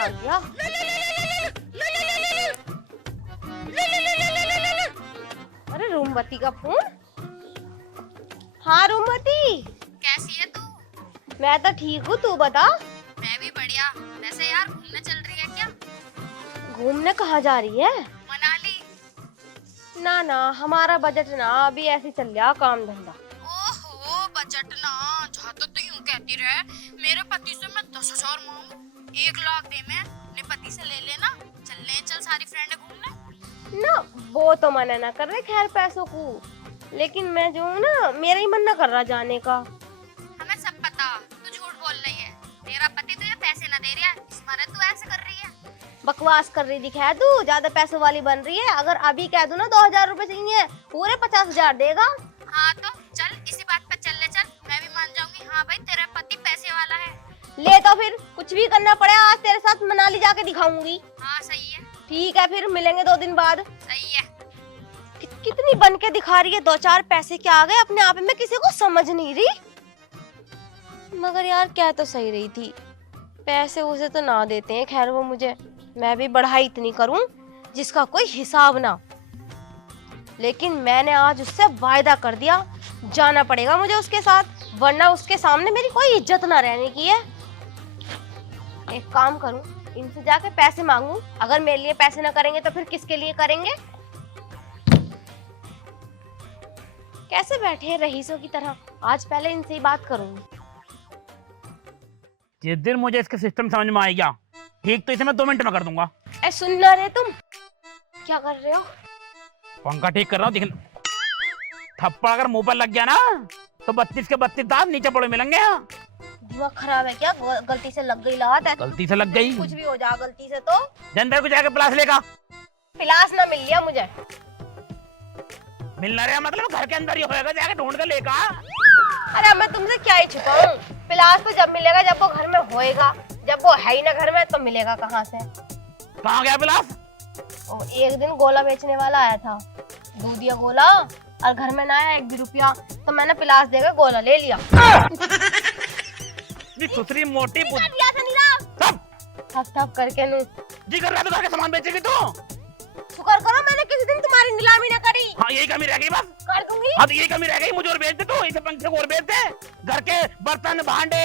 आ गया। अरे रूमवती का फोन। हाँ रूमवती, कैसी है तू? मैं तो ठीक हूँ, तू बता। मैं भी बढ़िया। वैसे यार घूमने चल रही है क्या? घूमने कहाँ जा रही है? मनाली। ना ना, हमारा बजट ना अभी ऐसे चल रहा काम धंधा। ओहो बजट ना, जहाँ तो तू यूं कहती रहे। मेरे पति से मैं 10,000 मांगू, 1 लाख दे मैं अपने पति से ले लेना। चल सारी फ्रेंड घूमने। ना वो तो मना ना कर रहे खैर पैसों को, लेकिन मैं जो हूँ ना, मेरा ही मन ना कर रहा जाने का। हमें सब पता, तू झूठ बोल रही है। तेरा पति तुझे पैसे ना दे रहा है, इस मारे तू ऐसे कर रही है। बकवास कर रही दिखा तू, ज्यादा पैसों वाली बन रही है। अगर अभी कह दूं ना 2,000 रुपए चाहिए, पूरे 50,000 देगा। हाँ तो चल इसी बात पे चल ले चल, मैं भी मान जाऊंगी। हाँ भाई तेरा पति पैसे वाला है। ले तो फिर कुछ भी करना पड़े, आज तेरे साथ मनाली जाके दिखाऊंगी। हाँ सही है। ठीक है, फिर मिलेंगे 2 दिन बाद। सही है। कितनी बन के दिखा रही है, 2-4 पैसे क्या आ गए अपने आप में, किसी को समझ नहीं रही। मगर यार क्या तो सही रही थी, पैसे उसे तो ना देते हैं खैर वो मुझे, मैं भी बढ़ाई इतनी करूं जिसका कोई हिसाब ना। लेकिन मैंने आज उससे वायदा कर दिया, जाना पड़ेगा मुझे उसके साथ, वरना उसके सामने मेरी कोई इज्जत ना रहने की है। एक काम करूं, इनसे जाके पैसे मांगू। अगर मेरे लिए पैसे ना करेंगे तो फिर किसके लिए करेंगे? कैसे बैठे हैं रईसों की तरह। आज पहले इनसे ही बात करूंगी। जिस दिन मुझे इसके सिस्टम समझ में आएगा, ठीक तो इसे मैं 2 मिनट में कर दूंगा। ए सुन ना रहे तुम, क्या कर रहे हो? पंखा ठीक कर रहा हूँ। देख, थप्पड़ अगर मुंह पर लग गया ना तो 32 के 32 दांत नीचे पड़े मिलेंगे। दिमाग खराब है क्या? गलती से लग गई लात है। गलती से लग गई, कुछ भी हो जा गलती से तो। जनता को जाके प्लास लेगा। पिलास ना मिल लिया मुझे। मिलना रहा मतलब घर के अंदर ही होएगा, जाके ढूंढ कर लेगा। अरे मैं तुमसे क्या ही छुपाऊं, पिलास तो जब मिलेगा जब वो घर में होएगा, जब वो है ही ना घर में तो मिलेगा कहाँ से? कहाँ गया प्लास? ओ, एक दिन गोला बेचने वाला आया था, दूधिया गोला, और घर में ना आया 1 भी रुपया, तो मैंने पिलास देकर गोला ले लिया। सुसरी मोटी दिया था नीला। ठप ठप करके नू जी कर रहा तो घर का सामान बेचेगी तू? शुक्र करो मैंने किसी दिन तुम्हारी नीलामी ना करी। हाँ यही कमी रह गई बस। कर दूंगी। हाँ तो यही कमी रह गई, मुझे और बेच दे तू, इसे पंखे को और बेच दे। घर के बर्तन भांडे,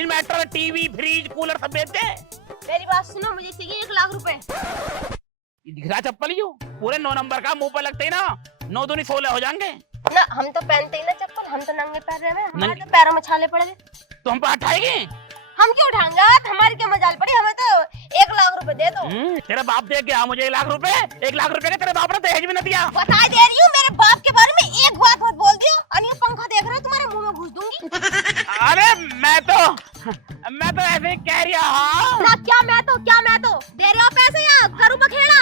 इन्वर्टर, टीवी, फ्रिज, कूलर सब बेच दे। मेरी बात सुनो, मुझे चाहिए 1 लाख रुपए। दिख रहा चप्पल ही हो, पूरे 9 नंबर का, मुंह पर लगते ही ना 9 दूनी 16 हो जाएंगे। ना हम तो पहनते ही ना चप्पल, हम तो नंगे पैर रहे, हमारे तो पैरों में छाले पड़ गए। तो हम पर उठाएगी? हम क्यों उठाएंगे? हमारी क्या मजाल पड़ी, हमें तो 1 लाख रुपए दे दो। तेरा बाप दे गया मुझे 1 लाख रुपए। 1 लाख रुपए का तेरे बाप ने दहेज भी न दिया। बता दे रही हूँ, मेरे बाप के बारे में एक बात मत बोल दियो, और ये पंखा देख रहे हो तुम्हारे मुंह में घुस दूंगी। अरे मैं तो ऐसे ही कह रहा हूँ ना। क्या मैं तो दे रहे हो पैसे या करूँ बखेड़ा?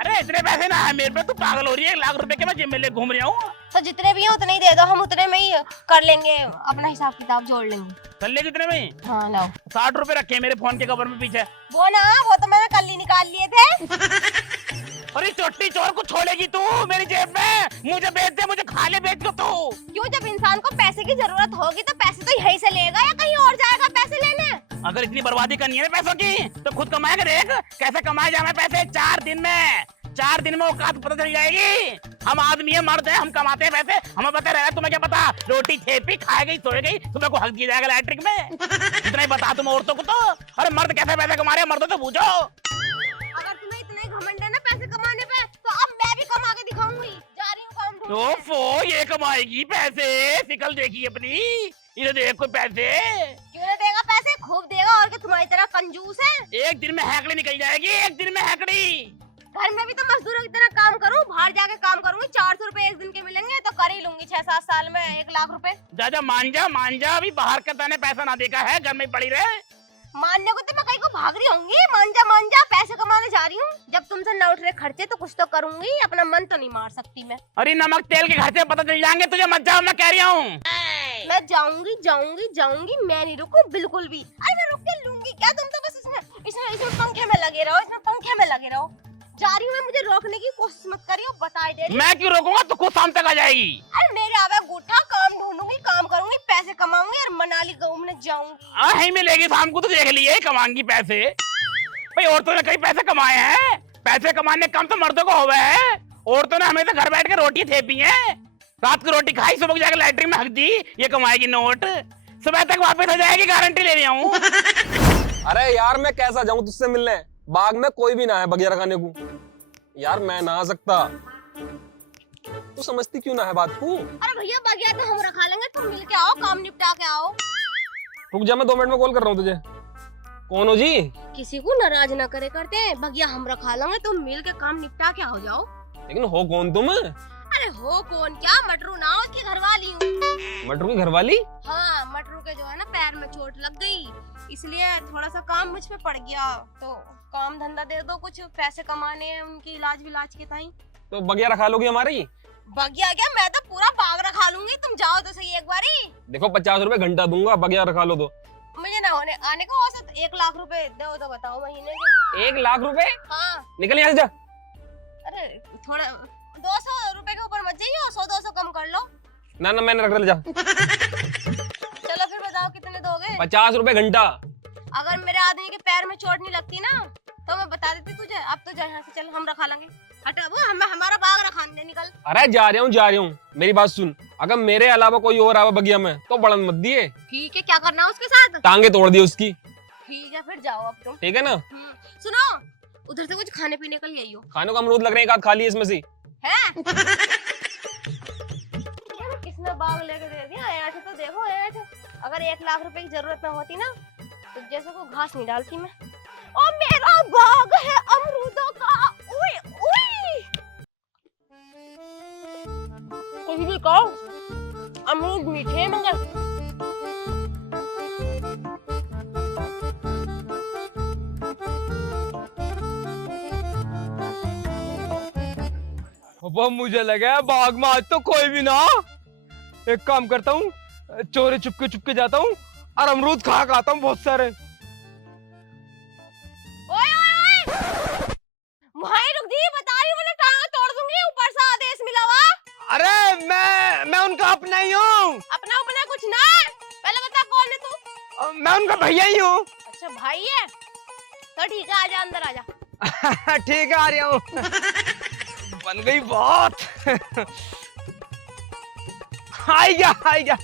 अरे इतने पैसे ना है मेरे पे, तू पागल हो रही है। 1 लाख रुपए के मैं जिम में ले घूम रहा हूँ। तो जितने भी हैं उतने ही दे दो, हम उतने में ही कर लेंगे, अपना हिसाब किताब जोड़ लेंगे। चल ले कितने में? हाँ लाओ। 60 रुपए रखे मेरे फोन के कवर में पीछे। वो ना, वो तो मैंने कल ही निकाल लिए थे। अरे चोटी चोर को छोड़ेगी तू मेरी जेब में? मुझे बेच दे, मुझे खा ले, बेच दो तू। क्यों? जब इंसान को पैसे की जरूरत होगी तो पैसे तो यहीं से लेगा या कहीं और जाएगा पैसे लेने? अगर इतनी बर्बादी करनी है पैसों की तो खुद कमाएगा। देख कैसे कमाए जाए पैसे। 4 दिन में औकात पता चल जाएगी। हम आदमी है, मर्द है, हम कमाते हैं पैसे, हमें पता रहा। तुम्हें क्या पता? रोटी थेपी खाए गई, सोए गई, तुम्हें को हक दिया जाएगा इलेक्ट्रिक में। इतना ही बता तुम औरतों को तो। अरे मर्द कैसे पैसे कमा रहे हैं, मर्दों से पूछो। अगर तुम्हें इतने घमंड है ना पैसे कमाने पे, तो अब मैं भी कमा के दिखाऊंगी। जा रही हूँ काम ढूंढने। ओफो, ये कमाएगी पैसे? शिकल देखी अपनी, इन्हें देख कोई पैसे। क्यों नहीं देगा पैसे? खूब देगा, और क्या तुम्हारी तरह कंजूस है? 1 दिन में हैकड़ी निकल जाएगी, 1 दिन में हैकड़ी। घर में भी तो मजदूरों की तरह काम करूँ, बाहर जाके काम करूंगी, 400 रुपए 1 दिन के मिलेंगे तो कर ही लूंगी 6-7 साल में 1 लाख रुपए। जा मान जा, अभी बाहर का तने पैसा ना देखा है, घर में पड़ी रहे। मानने को तो मैं कहीं को भाग रही होंगी, मान जा, पैसे कमाने जा रही हूँ। जब तुमसे न उठ रहे खर्चे तो कुछ तो करूंगी, अपना मन तो नहीं मार सकती मैं। अरे नमक तेल के खर्चे पता चल जाएंगे तुझे, मत जाओ, मैं कह रही हूँ। मैं जाऊंगी, मैं नहीं रुकू बिल्कुल भी। अरे मैं रुक के लूंगी क्या? तुम तो बस इसमें पंखे में लगे रहो, जा रही हूँ मैं, मुझे रोकने की कोशिश मत करियो, बता दे रही। मैं क्यों रोकूंगा? तो खुद शाम तक आ जाएगी। अरे मेरे आवे गुठा, काम ढूंढूंगी, काम करूंगी, पैसे कमाऊंगी और मनाली घूमने जाऊंगी। हाँ ही मिलेगी शाम को, तो देख लिए कमाऊंगी पैसे। भाई औरतों ने कई पैसे कमाए हैं, पैसे कमाने का काम तो मर्दों को हुआ है। औरतों ने हमें तो घर बैठ के रोटी थेपी है, रात को रोटी खाई, सुबह को जाकर लैट्रिन में हक दी, ये कमाएगी नोट, सुबह तक वापस हो जाएगी, गारंटी ले रहा हूँ। अरे यार मैं कैसा जाऊं तुझसे मिलने, बाग में कोई भी ना है बगिया खाने को। यार मैं ना आ सकता, तू समझती क्यों ना है बात को। अरे भैया बगिया तो हम रखा लेंगे, तुम मिल के आओ, काम निपटा के आओ। रुक जा, मैं 2 मिनट में कॉल कर रहा हूँ तुझे। कौन हो जी? किसी को नाराज ना करे करते हैं, बगिया हम रखा लेंगे, तुम मिल के काम निपटा के हो जाओ। लेकिन हो कौन तुम? अरे हो कौन क्या, मटरू ना हो, उसकी घरवाली हूँ। मटरू की घरवाली? हाँ, मटरू के जो है ना पैर में चोट लग गई, इसलिए थोड़ा सा काम मुझ पे पड़ गया, तो काम धंधा दे दो, कुछ पैसे कमाने हैं उनकी इलाज विलाज के ताई। तो बगिया रखा लोगी हमारी? बगिया क्या, मैं तो पूरा बाग रखा लूंगी, तुम जाओ तो सही एक बारी। देखो 50 रुपए घंटा दूंगा, बगिया रखा लो तो। मुझे ना होने आने को औसत 1 लाख रुपए दो तो बताओ महीने के। 1 लाख रुपए? हाँ। निकल यहाँ से जा। अरे थोड़ा 200 रुपए के ऊपर मत जाइए, 100-200 कम कर लो। ना ना मैंने रख ले, जा। चलो फिर बताओ कितने दोगे? 50 रुपए घंटा। अगर मेरे आदमी के पैर में चोट नहीं लगती ना तो मैं बता देती तुझे। अब तो जा यहाँ से, चल हम रखा लेंगे, हटा वो हमारा बाग रखाने निकल। अरे जा रहा हूँ, मेरी बात सुन। अगर मेरे अलावा कोई और आवा बगिया में तो बड़न मत दिए। ठीक है, क्या करना है उसके साथ? टांगे तोड़ दी उसकी। ठीक है फिर जाओ अब तुम। ठीक है ना? सुनो, उधर से कुछ खाने पीने का ले आइयो। खाने को अमरूद लग रहे हैं, एक आध खा लिए इसमें से। है? किसने बाग लेके दे दिया? ऐसे तो देखो, ऐसे अगर 1 लाख रुपए की जरूरत ना होती ना तो जैसे को घास नहीं डालती मैं। और मेरा बाग है अमरूदों का। उई उई, कुछ भी कहो, अमरूद मीठे हैं मगर। वो मुझे लगा बाग में आज तो कोई भी ना। एक काम करता हूँ, चोरी चुपके जाता हूँ और अमरूद खा आता हूँ बहुत सारे। ओए ओए ओए, वहीं रुक दी, बता रही हूँ, मैंने टांग तोड़ दूंगी, ऊपर से आदेश मिला हुआ। अरे मैं उनका अपना ही हूँ। अपना अपना कुछ ना, पहले बता कौन है तू? मैं उनका भैया ही हूँ। अच्छा भाई है, तो ठीक है, आजा अंदर आजा। ठीक है, आ रहा हूँ। बन गई बात। आई गया।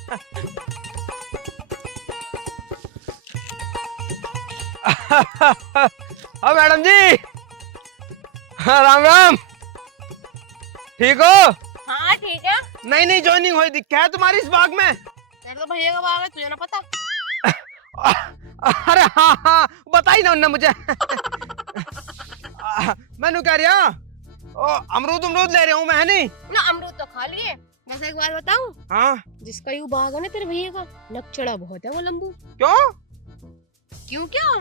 हाँ मैडम जी, राम राम। ठीक हो? हाँ ठीक है। नहीं ज्वाइनिंग हुई दिखा है तुम्हारी इस बाग में। तेरे तो भैया का बाग है, तुझे ना पता? अरे हाँ बताई ना उन्होंने मुझे। मैंने कह रहा अमरूद ले रहा हूँ मैं, है नहीं ना? अमरूद तो खा लिए। वैसे एक बात बताऊं? हाँ। जिसका यू बाग है ना तेरे भैया का, नकचड़ा बहुत है वो लंबू। क्यों क्या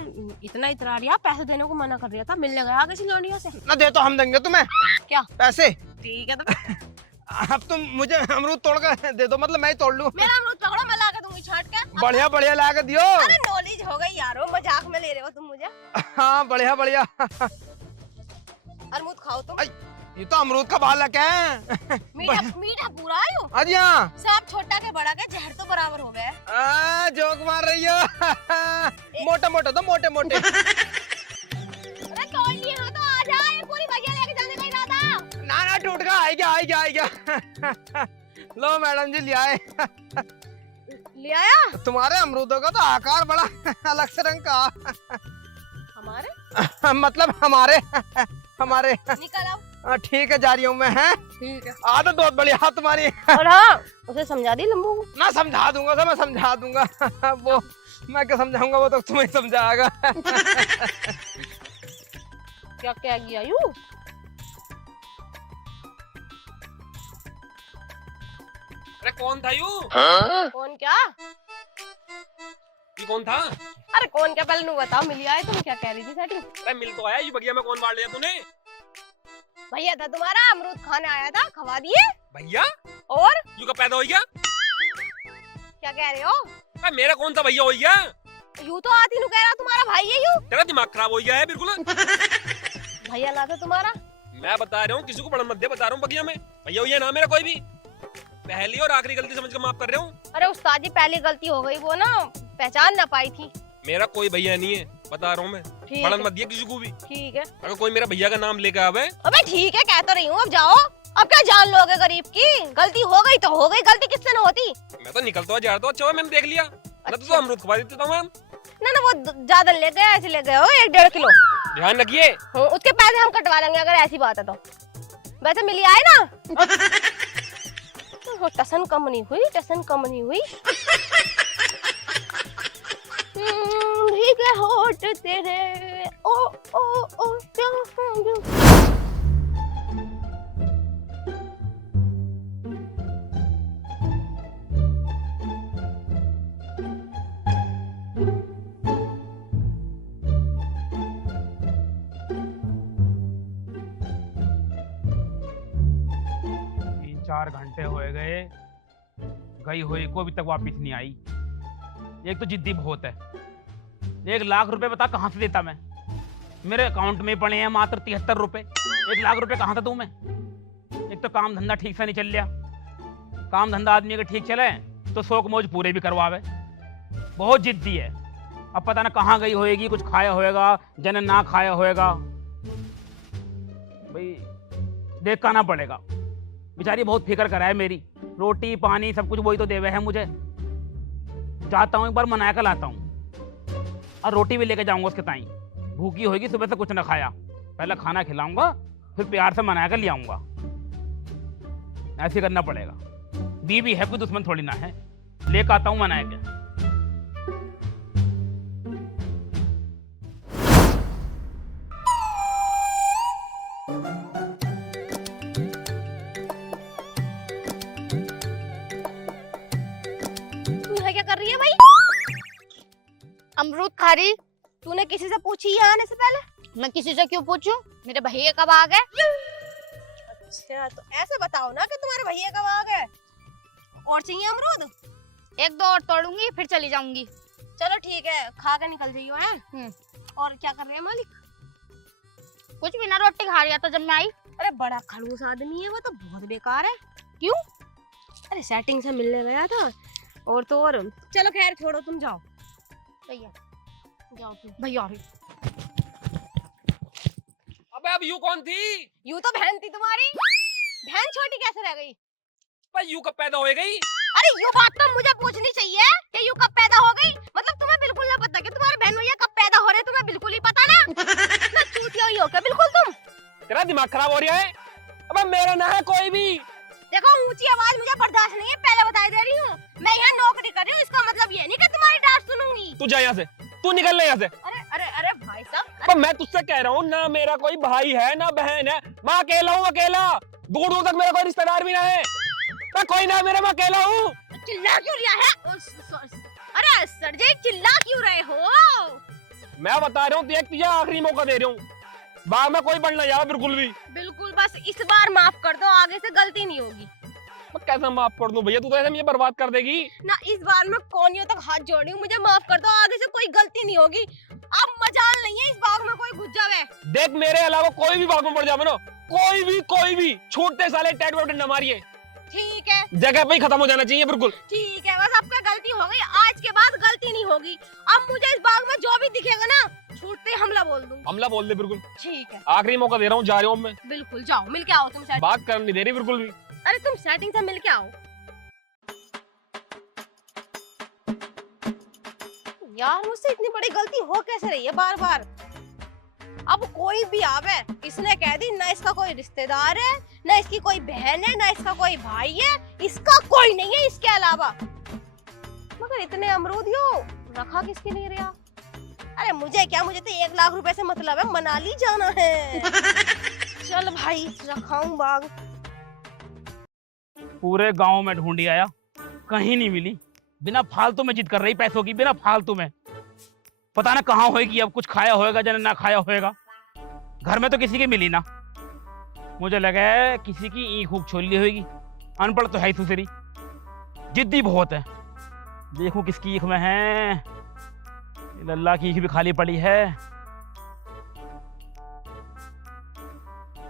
इतना इतरा रहा, पैसे देने को मना कर रहा था, मिलने गया किसी लौंडिया से। ना दे तो हम देंगे तुम्हें। क्या पैसे? ठीक है तो अब तुम मुझे अमरूद तोड़ कर दे दो, मतलब मैं ही तोड़ लूं। मेरा अमरूद पकड़ो, मैं ला के दूंगी छांट के। बढ़िया ला के दियो। अरे नॉलेज हो गई यारो, मजाक में ले रहे हो तुम मुझे। हाँ बढ़िया। अमरूद खाओ तुम। ये तो अमरूद का बालक है। मीठा पूरा आयो। हाँ जी हाँ। सब छोटा के बड़ा के जहर तो बराबर हो गए। जोक मार रही हो। मोटे तो मोटे। अरे कौन लिए हो तो आ जा, ये पूरी बगिया लेके जाने का इरादा। ना टूट गया, आई गया। लो मैडम जी, ले आए। ले आया? तुम्हारे अमरूदों का तो आकार बड़ा अलग से रंग का। हमारे मतलब हमारे निकल आओ। ठीक है, जा रही हूँ मैं। है ठीक है। आदत बहुत बढ़िया तुम्हारी। और हाँ, उसे समझा दी लंबू को। ना समझा दूंगा, मैं समझा दूंगा। वो मैं क्या समझाऊंगा, वो तो तुम्हें समझाएगा। क्या किया यू? अरे कौन था यू? कौन क्या? ये कौन था? अरे कौन क्या, पहले नू बताओ, मिली आए तुम, क्या कह रही थी सेठी? अरे मिल तो आया, ये बगिया में कौन बांट लिया तूने? भैया था तुम्हारा, अमरूद खाने आया था, खवा दिए। भैया? और यू कब पैदा हो गया? क्या कह रहे हो? अरे मेरा कौन सा भैया हो गया? यू तो आती नु कह रहा तुम्हारा भाई है यू। तेरा दिमाग खराब हो गया है बिल्कुल। भैया ना था तुम्हारा। मैं बता रहा हूँ, किसी को बड़ा मत दे, बता रहा हूँ बगिया में भैया हुई है ना मेरा कोई भी। पहली और आखिरी गलती समझ के माफ कर रहा हूँ। अरे उस्ताद जी, पहली गलती हो गई, वो ना पहचान ना पाई थी। मेरा कोई भैया नहीं है। बता रहा हूँ मैं, ठीक बड़न है मत दिया किसी को भी। ठीक है। अगर कोई मेरा भैया का नाम लेकर आवे, अबे ठीक है कह तो रही हूँ, अब जाओ। अब क्या जान लोगे गरीब की, गलती हो गई तो हो गई, गलती किससे न होती। मैं तो निकलता हुआ जा रहा था, अच्छा हुआ मैंने देख लिया, मैं तो अमरूद खवा देता था मैम। ना वो ज्यादा ले गए, ऐसे ले गए हो 1-1.5 किलो। ध्यान रखिए। उसके पैसे हम कटवा लेंगे अगर ऐसी बात है तो। वैसे मिली आए ना। टसन कम नहीं हुई, टसन कम नहीं हुई। भीगे होठ तेरे ओ ओ ओ क्यों। 4 घंटे हो गए, गई हुई को अभी तक वापस नहीं आई। एक तो जिद्दी बहुत है। 1 लाख रुपए बता कहाँ से देता मैं? मेरे अकाउंट में पड़े हैं मात्र 73 रुपए। 1 लाख रुपए कहाँ से दूं मैं? एक तो काम धंधा ठीक से नहीं चल रहा। काम धंधा आदमी अगर ठीक चले तो शौक मौज पूरे भी करवावे। बहुत जिद्दी है। अब पता ना कहाँ गई होएगी, कुछ खाया होएगा जन ना खाया होएगा, भाई देख का आना पड़ेगा। बेचारी बहुत फिक्र कराए मेरी, रोटी पानी सब कुछ वही तो देवे है मुझे। जाता हूँ एक बार मना कर लाता हूँ और रोटी भी लेके जाऊंगा उसके ताई। भूखी होगी, सुबह से कुछ ना खाया, पहले खाना खिलाऊंगा फिर प्यार से मना कर ले आऊंगा। ऐसे करना पड़ेगा। बीवी है, कोई दुश्मन थोड़ी ना है। लेकर आता हूँ मना के। क्या कर रही है भाई? अमरूद खा रही। तूने किसी से पूछी यहाँ आने से पहले? मैं किसी से क्यों पूछूं? मेरे भैया कब आ गए? अच्छा तो ऐसे बताओ ना कि तुम्हारे भैया कब आ गए। और चाहिए अमरूद? 1-2 और तोड़ूंगी फिर चली जाऊंगी। चलो ठीक है, खा के निकल जाइयो है। और क्या कर रहे हैं मालिक? कुछ भी ना, रोटी खा रही था जब मैं आई। अरे बड़ा खड़ूस आदमी है वो तो, बहुत बेकार है। क्यों? अरे सेटिंग से मिलने गया था और तो और। चलो खैर छोड़ो, तुम जाओ। भैया जाओ तुम। भैया आ रही। अबे अब यू कौन थी? यूं तो बहन थी तुम्हारी। बहन छोटी कैसे रह गई? भाई यू कब पैदा हो गई? अरे ये बात तो मुझे पूछनी चाहिए कि यूं कब पैदा हो गई। मतलब तुम्हें बिल्कुल ना पता कि तुम्हारे बहन भैया कब पैदा हो रहे, तुम्हें बिल्कुल ही पता ना। इतना चूतिया ही हो क्या बिल्कुल तुम? तेरा दिमाग खराब हो रहा है। अबे मेरा ना है कोई भी। देखो ऊंची आवाज मुझे बर्दाश्त नहीं है, पहले बता दे रही हूँ। मैं यहाँ नौकरी कर रही हूँ, इसका मतलब ये नहीं कि तुम्हारी डांट सुनूंगी। तू जा यहाँ से, तू निकल ले यहाँ से। अरे अरे अरे भाई साहब, अब मैं तुझसे कह रहा हूँ ना, मेरा कोई भाई है ना बहन है, मैं अकेला हूँ, अकेला। दूर दूर तक मेरा कोई रिश्तेदार भी ना है, मैं कोई ना, मेरा मैं अकेला हूँ। चिल्ला क्यों रहा है? अरे सर जी चिल्ला क्यों रहे हो? मैं बता रहा हूँ, देख तुझे आखिरी मौका दे रहा हूँ, बाद में कोई बढ़ना जाए बिल्कुल भी। बिल्कुल, बस इस बार माफ कर दो, आगे से गलती नहीं होगी। मैं कैसे माफ कर दूं भैया, तू तो ऐसे मुझे बर्बाद कर देगी ना। इस बार मैं कोनियों तक हाथ जोड़ी हूँ, मुझे माफ कर दो, आगे से कोई गलती नहीं होगी। अब मजाल नहीं है इस बाग में कोई घुस जावे। देख मेरे अलावा कोई भी बाग में पड़ जावे ना, कोई भी छूटते साले टैटू वैटू न मारिए। ठीक है, जगह पे ही खत्म हो जाना चाहिए बिल्कुल। ठीक है, बस आपका गलती हो गई, आज के बाद गलती नहीं होगी। अब मुझे इस बाग में जो भी दिखेगा ना, छूटते ही हमला बोल दूं। हमला बोल दे बिल्कुल। ठीक है, आखिरी मौका दे रहा हूँ, जा रहा हूँ मैं। बिल्कुल जाओ, मिल के आओ तुम सेटिंग। बात कर नहीं दे रही बिल्कुल भी। अरे तुम सेटिंग से मिल के आओ। यार मुझसे इतनी बड़ी गलती हो कैसे रही है बार बार? अब कोई भी आवे, इसने कह दी ना इसका कोई रिश्तेदार है, ना इसकी कोई बहन है, ना इसका कोई भाई है, इसका कोई नहीं है इसके अलावा। मगर इतने अमरूद यो रखा किसके लिए रहा? अरे मुझे क्या, मुझे तो 1 लाख रुपए से मतलब है, मनाली जाना है। चल भाई रखाऊं बाग। पूरे गांव में ढूंढी आया, कहीं नहीं मिली। बिना फालतू में जिद कर रही पैसों की, बिना फालतू में। पता ना कहाँ होएगी, अब कुछ खाया होएगा जन ना खाया होएगा। घर में तो किसी की मिली ना। मुझे लगा है किसी की ईख ऊख छोल ली होगी। अनपढ़ तो है ही सुसरी, जिद्दी बहुत है। देखूं किसकी ईख में है। लल्ला की ईख भी खाली पड़ी है।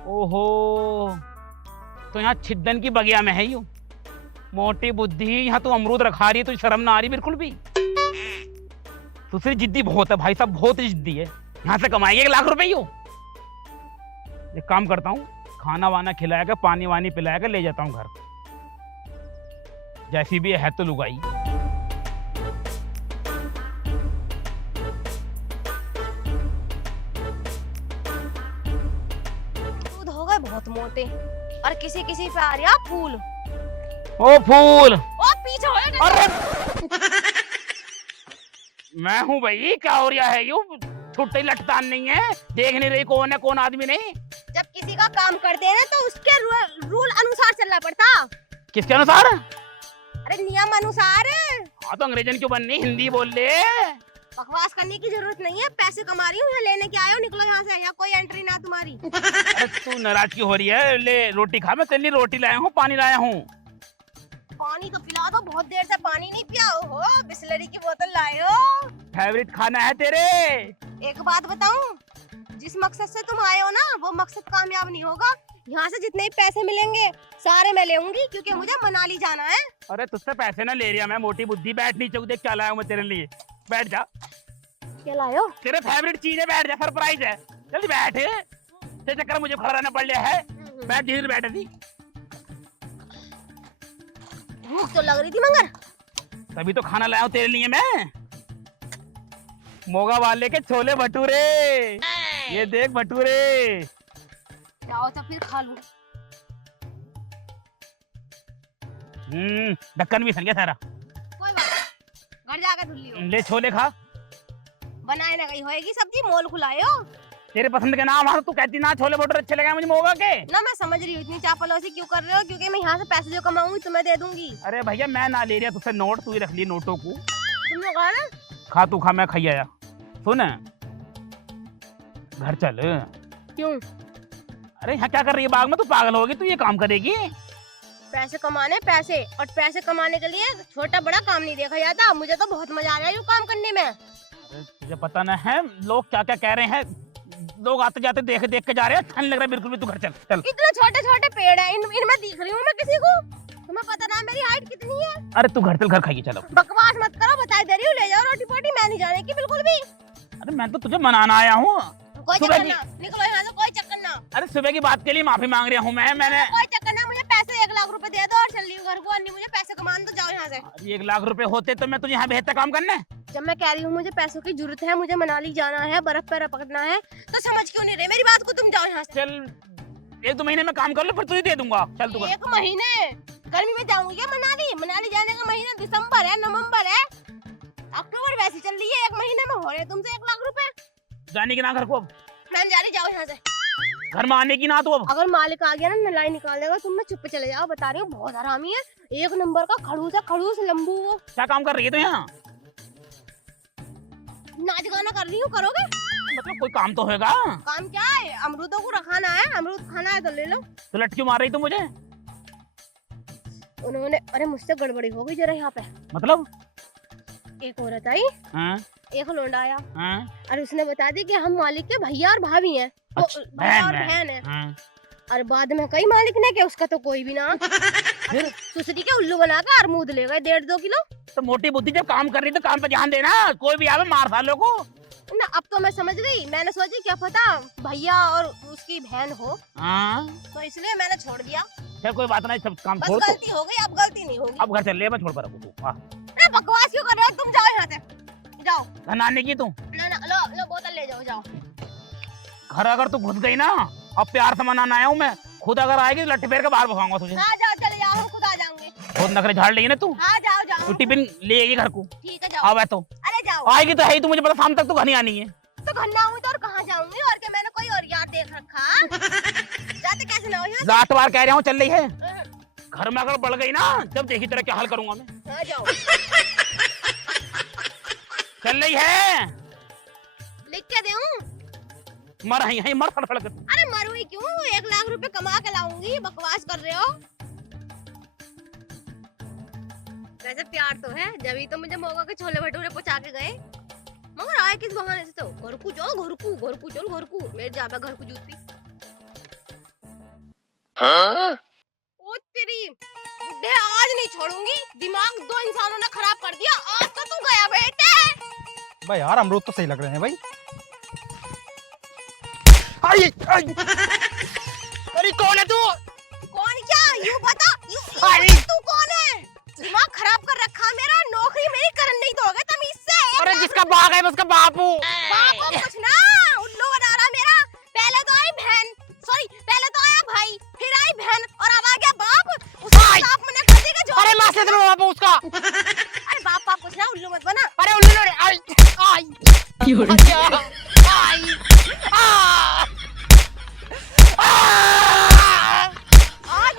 ओहो, तो यहाँ छिद्दन की बगिया में है यूं। मोटी बुद्धि, यहाँ तो अमरूद रखा रही है, तो शर्म ना आ रही बिल्कुल भी। दूसरी जिद्दी बहुत है भाई साहब, बहुत जिद्दी है। यहाँ से कमाएंगे 1 लाख रुपए। एक काम करता हूँ, खाना वाना खिलाएगा, पानी वानी पिलाएगा, ले जाता हूँ घर। जैसी भी है तो लुगाई। दूध हो गए बहुत मोटे और किसी किसी पे आ रहा फूल। ओ फूल, ओ पीछे हो अरे मैं हूँ भाई, क्या हो रहा है? यू छुट्टी लटतान नहीं है, देख नहीं रही कौन है कौन आदमी नहीं। जब किसी का काम करते हैं तो उसके रूल अनुसार चलना पड़ता। किसके अनुसार? अरे नियम अनुसार। हाँ तो अंग्रेजन क्यों बननी, हिंदी बोल ले। बकवास करने की जरूरत नहीं है, पैसे कमा रही हूँ, यहाँ लेने के आए हो, निकलो यहाँ से, यहाँ कोई एंट्री ना तुम्हारी। अरे तू नाराज क्यों हो रही है? ले रोटी खा, मैं तेरे लिए रोटी लाया हूँ, पानी लाया हूँ। पानी तो पिला दो, बहुत देर से पानी नहीं पिया हो, बिस्लरी की बोतल लाए हो। फेवरेट खाना है तेरे। एक बात बताऊं, जिस मकसद से तुम आए हो ना, वो मकसद कामयाब नहीं होगा। यहाँ से जितने भी पैसे मिलेंगे सारे मैं लेऊंगी, क्योंकि मुझे मनाली जाना है। अरे तुझसे पैसे ना ले रही मैं, मोटी बुद्धि। बैठ नीचे को, देख क्या लाया हूँ मैं तेरे लिए। बैठ जा, क्या लाए हो? तेरे फेवरेट चीज है, बैठ जा, सरप्राइज है। जल्दी बैठ, तेरे चक्कर मुझे खड़ा रहना पड़ रहा है। बैठ, धीरे बैठ दी। भूख तो लग रही थी मगर। तभी तो खाना लाया हूँ तेरे लिए मैं, मोगा वाले के छोले भटूरे। ये देख भटूरे। जाओ तो फिर खा लूं। ढक्कन भी सन गया सारा। कोई बात नहीं, घर जाकर धुल लियो। ले छोले खा। बनाए ना गई होएगी सब्जी, मोल खुलाए हो तेरे पसंद के नाम तू कहती ना छोले भटूरे अच्छे लगे मुझे मोगा के। ना। मैं समझ रही हूँ इतनी चापलूसी क्यों कर रहे हो, क्योंकि मैं यहाँ से पैसे जो कमाऊंगी तुम्हें दे दूंगी। अरे भैया मैं ना ले रहा तुझसे नोट, तू ही रख ली नोटों को। तुमने कहा ना। खा तू खा, मैं खाई आया। सुन, घर चल। क्यों? अरे यहाँ क्या कर रही है बाग में? तू पागल होगी, तू ये काम करेगी? पैसे कमाने पैसे, और पैसे कमाने के लिए छोटा बड़ा काम नहीं देखा जाता। मुझे तो बहुत मजा आ रहा है ये काम करने में। अरे तुझे पता न है लोग क्या क्या कह रहे हैं? लोग आते जाते देख देख के जा रहे हैं, ठंड लग रहा है बिल्कुल भी। तू घर चल चल। इतने छोटे छोटे पेड़ है, इनमें दिख रही हूँ मैं किसी को? तुम्हें पता ना मेरी हाइट कितनी है? अरे तू घर चल, घर खाइए चलो। बकवास मत करो, बता दे रही हूँ, ले जाओ रोटी पोटी, मैं नहीं जाने की बिल्कुल भी। अरे मैं तो तुझे मनाना आया हूँ। कोई सुबह चक्कर ना, निकलो यहाँ से, कोई चक्कर ना। अरे सुबह की बात के लिए माफी मांग रहा हूँ मैंने। कोई चक्कर ना, मुझे पैसे 1 लाख रुपए दे दो और चल रही हूँ घर को। अन्नी मुझे पैसे कमाने तो जाओ यहाँ से। अरे 1 लाख रुपए होते तो मैं तुझे यहाँ भेजता काम करने। जब मैं कह रही हूँ मुझे पैसों की जरूरत है, मुझे मनाली जाना है, बर्फ पे रपकना है, तो समझ क्यों नहीं रहे मेरी बात को? तुम जाओ यहाँ से। चल 1-2 महीने में काम कर लो, फिर तुझे दे दूंगा। चल तू 1 महीने? गर्मी में जाऊंगी क्या मनाली? मनाली जाने का महीना दिसंबर है, नवंबर है, अक्टूबर वैसे चल रही है। 1 महीने में हो रहे तुमसे 1 लाख रुपए। जाने की ना घर को अब? मैं जा रही, जाओ यहाँ से। घर में आने की ना तू अब? अगर मालिक आ गया ना, नलाई निकाल देगा। तुम मैं चुप पे चले जाओ, बता रही हूँ, बहुत हरामी है। 1 नंबर का खड़ूस है, खड़ूस लंबू। वो क्या काम कर रही है तू यहाँ? नाच गाना कर रही हूँ, करोगे? मतलब कोई काम तो होगा। काम क्या है? अमरूदों को रखाना है, अमरूद खाना है तो ले लो। तो लट क्यों मार रही तू मुझे? उन्होंने, अरे मुझसे गड़बड़ी हो गई जरा यहाँ पे। मतलब? एक औरत आई, हाँ? एक लोंडा आया, हाँ? और उसने बता दी कि हम मालिक के भैया और भाभी हैं। अच्छा, भैया और बहन बहन है। हाँ? और बाद में कई मालिक ने कि उसका तो कोई भी ना। फिर? सुसरी के उल्लू बना के अमरूद ले गए 1.5-2 किलो। तो मोटी बुद्धि जब काम कर रही तो काम पे ध्यान देना, कोई भी आवे मार सालों को। ना अब तो मैं समझ गई। मैंने सोची क्या पता भैया और उसकी बहन हो, हाँ? तो इसलिए मैंने छोड़ दिया। चल कोई बात नहीं, सब काम बस छोड़। तो गलती हो गई, अब गलती नहीं होगी। अब घर चल ले, मैं छोड़ कर रखू तू। अरे बकवास क्यों कर रहे हो? तुम जाओ यहाँ से, जाओ। नाने की तू ना ना, लो लो बोतल ले जाओ, जाओ। घर अगर तू घुस गई ना, अब प्यार से मनाना आया हूँ मैं। खुद अगर आएगी तो लट्ठी फेर के बाहर भगाऊंगा तुझे। हाँ जाओ, चले जाओ, हम खुद आ जाएंगे। बहुत नखरे झाड़ ली ना तू। हाँ जाओ जाओ। तू टिफिन ले आएगी घर को। ठीक है जाओ। अब है तो अरे जाओ। आएगी तो है ही, तू मुझे पता शाम तक तो घर नहीं आनी है। तो घर ना हुई तो और कहाँ जाऊंगी? और क्या मैंने कोई और यार देख रखा? जाते कैसे ना हो यहाँ से? रात बार कह रहा हूँ चल रही है। घर में अगर बढ़ गई ना, जब देखी तेरा क्या हाल करूंगा मैं। हाँ जाओ। चल रही है, लिख के दूं? मर है मर फड़फड़ कर। अरे मरू ही क्यों? 1 लाख रुपए कमा के लाऊंगी, बकवास कर रहे हो। वैसे प्यार तो है, जब ही तो मुझे मोगा के छोले भटूरे पहुंचा के गए। मगर आए किस बहाने से? तो घर को जाओ, घर को चल, घर को मेरे जाबा घर को जूती। ओ तेरी बुड्ढे, आज नहीं छोड़ूंगी। दिमाग 2 इंसानों ने खराब कर दिया। आज तो तू गया बेटे। भाई यार अमरूद तो सही लग रहे हैं भाई। अरे कौन है तू? कौन क्या? यूं बता, अरे! तू कौन है? दिमाग खराब कर रखा मेरा, नौकरी मेरी करने नहीं दोगे तमीज से। अरे जिसका बाग है उसका बापू। बाप को कुछ ना, उल्लू बना रहा मेरा। पहले तो आई बहन, सॉरी पहले तो आया भाई, फिर आई बहन और अब आ गया बाप। उसका बाप मैंने कर देगा जो। अरे मार से बापू उसका। अरे बाप कुछ ना, उल्लू मत बना। अरे उल्लू रे, आई आई आई आज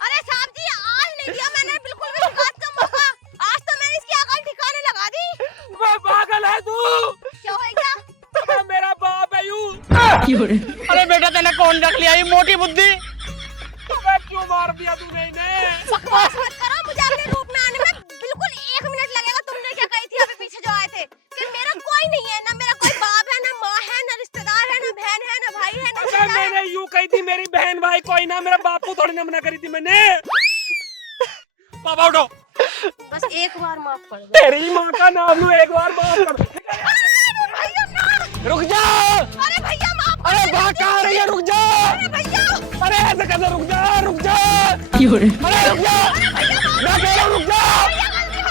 अरे साहब जी, आज नहीं दिया मैंने बिल्कुल भी शिकायत का मौका। आज तो मैंने इसकी अकल ठिकाने लगा दी। पागल है तू। क्या हो गया? मेरा बाप है यू। अरे बेटा तेने कौन रख लिया ये मोटी बुद्धि? क्यों मार दिया तूने इन्हें? बकवास मत करो, मुझे अपने रूप में आने में बिल्कुल 1 मिनट लगेगा। तुमने क्या कही थी अभी पीछे जो आए थे कि मेरा कोई नहीं है, ना मेरा कोई बाप है, ना माँ है, ना रिश्तेदार है, ना बहन है, ना भाई है, ना अबे रिश्तेदार है। मैंने यूं कही थी मेरी बहन भाई कोई ना, मेरा बापू थोड़ी ना मना करी थी मैंने। पापा उठो। बस एक बार माफ कर दो। तेरी माँ का नाम लूं, एक बार माफ कर। भैया ना, रुक जा। अरे भैया माफ कर अरे दो। भाग कहाँ रही है? रुक जा। अरे भैया, अरे ऐसे कैसे? रुक जा, रुक जा। अरे रुक जा, मैं कह रहा हूँ रुक जा।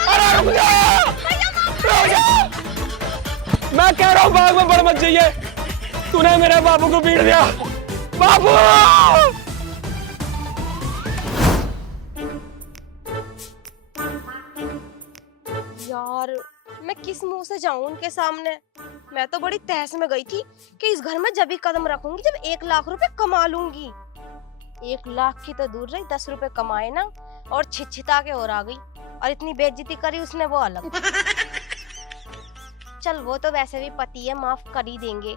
अरे रुक जा, रुक जा। मैं कह रहा हूँ बाग में बढ़ मत जाइए। तूने मेरे बाबू को पीट दिया। बाबू! यार मैं किस मुंह से जाऊं उनके सामने। मैं तो बड़ी तहस में गई थी कि इस घर में जब ही कदम रखूंगी जब 1 लाख रुपए कमा लूंगी। 1 लाख की तो दूर रही, 10 रुपए कमाए ना और छिछिता के और आ गई और इतनी बेइज्जती करी उसने, वो अलग। चल वो तो वैसे भी पति है, माफ कर ही देंगे।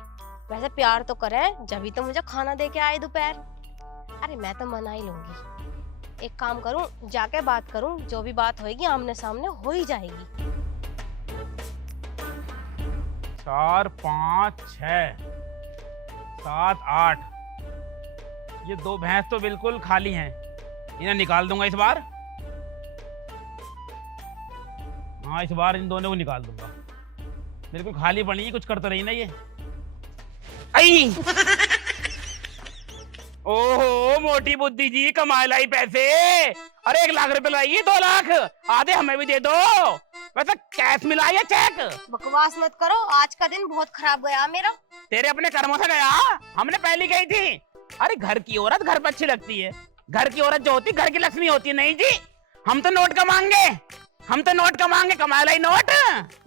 वैसे प्यार तो करें, जब ही तो मुझे खाना दे के आए दोपहर। अरे मैं तो मना ही लूंगी। एक काम करूं, जाके बात करूं, जो भी बात होगी आमने सामने हो ही जाएगी। 4 5 6 7 8 ये 2 भैंस तो बिल्कुल खाली हैं। इन्हें निकाल दूंगा इस बार। हाँ इस बार इन दोनों को निकाल दूंगा। बिल्कुल खाली पड़ी है, कुछ कर तो रही ना ये। आई ओहो मोटी बुद्धि जी, कमा लाई पैसे। अरे 1 लाख रुपए लाइए, 2 लाख आधे हमें भी दे दो। वैसे कैश मिला या चेक? बकवास मत करो, आज का दिन बहुत खराब गया मेरा। तेरे अपने कर्मों से गया। हमने पहली कही थी। अरे घर की औरत घर पर अच्छी लगती है। घर की औरत जो होती घर की लक्ष्मी होती है। नहीं जी, हम तो नोट कमाएंगे, हम तो नोट कमाएंगे। कमा लाई नोट।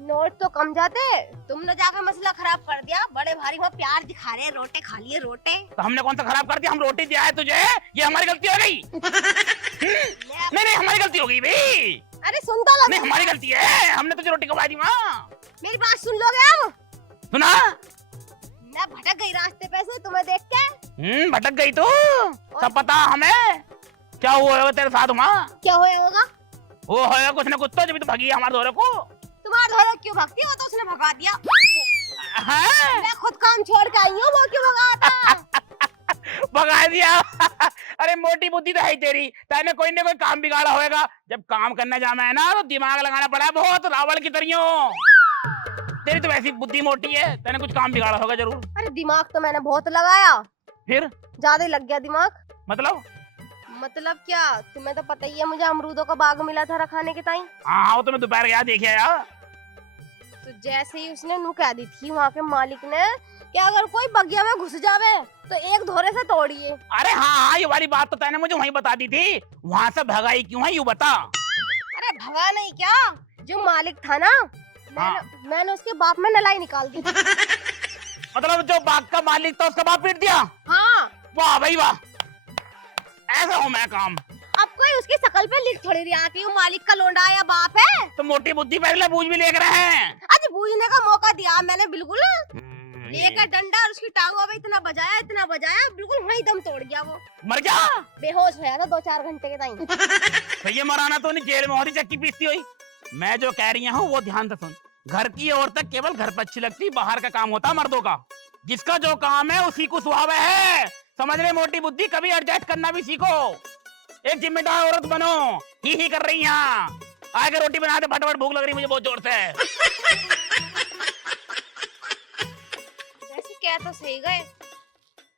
नोट तो कम जाते, तुमने जाकर मसला खराब कर दिया। बड़े भारी वहाँ प्यार दिखा रहे, रोटे खा लिए रोटे। तो हमने कौन सा खराब कर दिया? हम रोटी दिया है तुझे, ये हमारी गलती हो गई। नहीं नहीं हमारी गलती हो गई भाई। अरे सुन तो लो, नहीं हमारी गलती है, हमने तुझे रोटी खवा दी। माँ मेरी बात सुन लोगे अब? सुना? मैं भटक गई रास्ते पे से तुम्हें देख के। भटक गई तू, सब पता हमें। क्या हुआ होगा तेरे साथ माँ? क्या होगा? वो होगा कुछ ना कुछ तो, जब तो भगी हमारे दोनों को। तुम्हारा धोरे क्यों भगती? वो तो उसने भगा दिया। हाँ? मैं खुद काम छोड़ के आई हूँ, वो क्यों भगाता? भगा दिया। अरे मोटी बुद्धि तो है तेरी, तैने कोई ना कोई काम बिगाड़ा होगा। जब काम करने जाना है ना तो दिमाग लगाना पड़ा है बहुत, रावण की तरह। तेरी तो वैसी बुद्धि मोटी है, तैने कुछ काम बिगाड़ा होगा जरूर। अरे दिमाग तो मैंने बहुत लगाया, फिर ज्यादा ही लग गया दिमाग। मतलब क्या, तुम्हें तो पता ही है मुझे अमरूदों का बाग मिला था रखाने के टाइम। हाँ वो तो मैं दोपहर गया देखे यार। तो जैसे ही उसने नु कह दी थी वहाँ के मालिक ने कि अगर कोई बगिया में घुस जावे तो एक धोरे से तोड़िए। अरे हाँ ये वाली बात तो तैने मुझे वहीं बता दी थी। वहाँ से भगाई क्यों है यूँ बता। अरे भगा नहीं क्या, जो मालिक था ना, मैंने उसके बाप में नलाई निकाल दी। मतलब जो बाग का मालिक था उसका बाप पीट दिया? हाँ। वाह भाई वाह, ऐसा हूँ मैं काम। अब कोई उसकी शकल पे लिख थोड़ी रहा कि वो मालिक का लोंडा या बाप है। तो मोटी बुद्धि पहले बूझ भी लेकर रहे हैं। आज बूझने का मौका दिया मैंने, बिल्कुल लेकर डंडा और उसकी टांगों में इतना बजाया, बिल्कुल वहीं दम तोड़ गया। वो मर गया, बेहोश हो था 2-4 घंटे के टाइम। तो ये मराना तो नहीं, जेल में होती चक्की पीसती हुई। मैं जो कह रही हूँ वो ध्यान से सुन। घर की औरत केवल घर पर अच्छी लगती, बाहर का काम होता मर्दों का। जिसका जो काम है उसी को सुहावा है, समझ रहे? मोटी बुद्धि, कभी एडजस्ट करना भी सीखो। एक जिम्मेदार औरत बनो। ही कर रही यहाँ, आके रोटी बना दे फटाफट, भूख लग रही मुझे बहुत जोर से। वैसे क्या तो सही गए,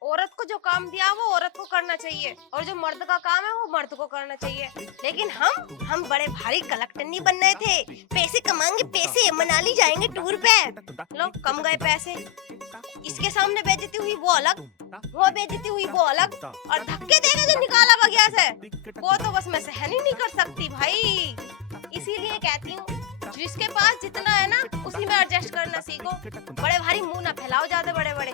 औरत को जो काम दिया वो औरत को करना चाहिए और जो मर्द का काम है वो मर्द को करना चाहिए। लेकिन हम बड़े भारी कलेक्टर नहीं बन रहे थे। पैसे कमाएंगे, पैसे मनाली जाएंगे टूर पे। लो कम गए पैसे, इसके सामने बेइज्जती हुई वो अलग, वो बेइज्जती हुई वो अलग, और धक्के देगा जो निकाला बगिया से वो तो बस मैं सहन ही नहीं कर सकती भाई। इसीलिए कहती हूँ जिसके पास जितना है ना उसी में एडजस्ट करना सीखो। बड़े भारी मुंह ना फैलाओ ज्यादा बड़े बड़े।